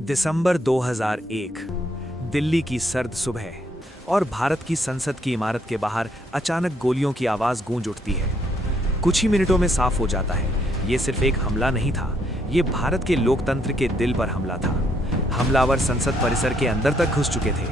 दिसंबर 2001 दिल्ली की सर्द सुबह और भारत की संसद की इमारत के बाहर अचानक गोलियों की आवाज गूंज उठती है। कुछ ही मिनटों में साफ हो जाता है, ये सिर्फ एक हमला नहीं था, ये भारत के लोकतंत्र के दिल पर हमला था। हमलावर संसद परिसर के अंदर तक घुस चुके थे,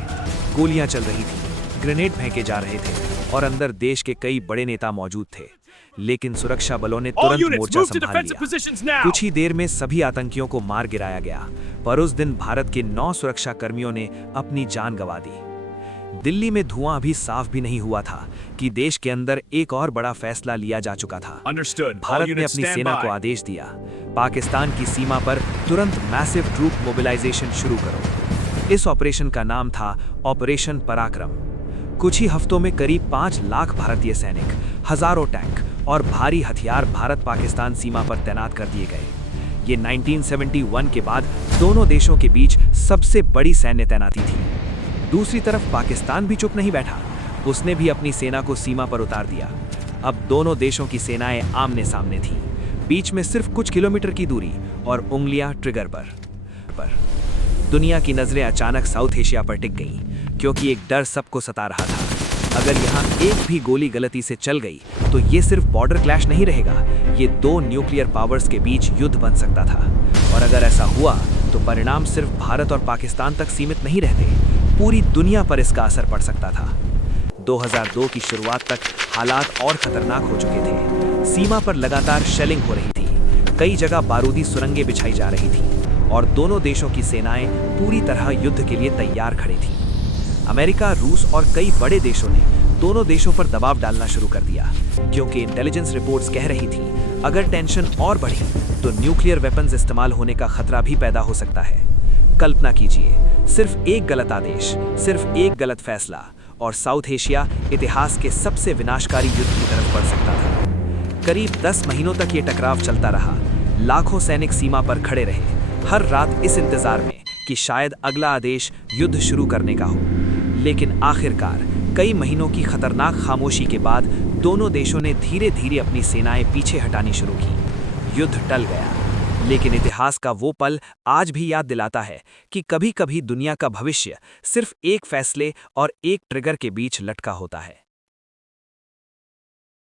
गोलियां चल रही थी, ग्रेनेड फेंके जा रहे थे और अंदर देश के कई बड़े नेता मौजूद थे। लेकिन सुरक्षा बलों ने तुरंत मोर्चा संभाल लिया। कुछ ही देर में सभी आतंकियों को मार गिराया गया, पर उस दिन भारत के 9 सुरक्षा कर्मियों ने अपनी जान गंवा दी। दिल्ली में धुआं अभी साफ भी नहीं हुआ था कि देश के अंदर एक और बड़ा फैसला लिया जा चुका था। भारत ने अपनी सेना को आदेश दिया, पाकिस्तान की सीमा पर तुरंत मैसिव ट्रूप मोबिलाइजेशन शुरू करो। इस ऑपरेशन का नाम था ऑपरेशन पराक्रम। कुछ ही हफ्तों में करीब 5 लाख भारतीय सैनिक, हजारों टैंक और भारी हथियार भारत पाकिस्तान सीमा पर तैनात कर दिए गए। ये 1971 के बाद दोनों देशों के बीच सबसे बड़ी सैन्य तैनाती थी। दूसरी तरफ पाकिस्तान भी चुप नहीं बैठा, उसने भी अपनी सेना को सीमा पर उतार दिया। अब दोनों देशों की सेनाएं आमने सामने थीं, बीच में सिर्फ कुछ किलोमीटर की दूरी और उंगलियां ट्रिगर पर। दुनिया की नजरें अचानक साउथ एशिया पर टिक गईं, क्योंकि एक डर सबको सता रहा था। अगर यहाँ एक भी गोली गलती से चल गई तो ये सिर्फ बॉर्डर क्लैश नहीं रहेगा, ये 2 न्यूक्लियर पावर्स के बीच युद्ध बन सकता था। और अगर ऐसा हुआ तो परिणाम सिर्फ भारत और पाकिस्तान तक सीमित नहीं रहते, पूरी दुनिया पर इसका असर पड़ सकता था। 2002 की शुरुआत तक हालात और खतरनाक हो चुके थे। सीमा पर लगातार शेलिंग हो रही थी, कई जगह बारूदी सुरंगें बिछाई जा रही थी और दोनों देशों की सेनाएं पूरी तरह युद्ध के लिए तैयार खड़ी थीं। अमेरिका, रूस और कई बड़े देशों ने दोनों देशों पर दबाव डालना शुरू कर दिया, क्योंकि इंटेलिजेंस रिपोर्ट्स कह रही थी अगर टेंशन और बढ़ी तो न्यूक्लियर वेपन्स इस्तेमाल होने का खतरा भी पैदा हो सकता है। कल्पना कीजिए, सिर्फ एक गलत आदेश, सिर्फ एक गलत फैसला और साउथ एशिया इतिहास के सबसे विनाशकारी युद्ध की तरफ बढ़ सकता था। करीब 10 महीनों तक ये टकराव चलता रहा। लाखों सैनिक सीमा पर खड़े रहे, हर रात इस इंतजार में कि शायद अगला आदेश युद्ध शुरू करने का हो। लेकिन आखिरकार कई महीनों की खतरनाक खामोशी के बाद दोनों देशों ने धीरे धीरे अपनी सेनाएं पीछे हटानी शुरू की। युद्ध टल गया, लेकिन इतिहास का वो पल आज भी याद दिलाता है कि कभी-कभी दुनिया का भविष्य सिर्फ एक फैसले और एक ट्रिगर के बीच लटका होता है।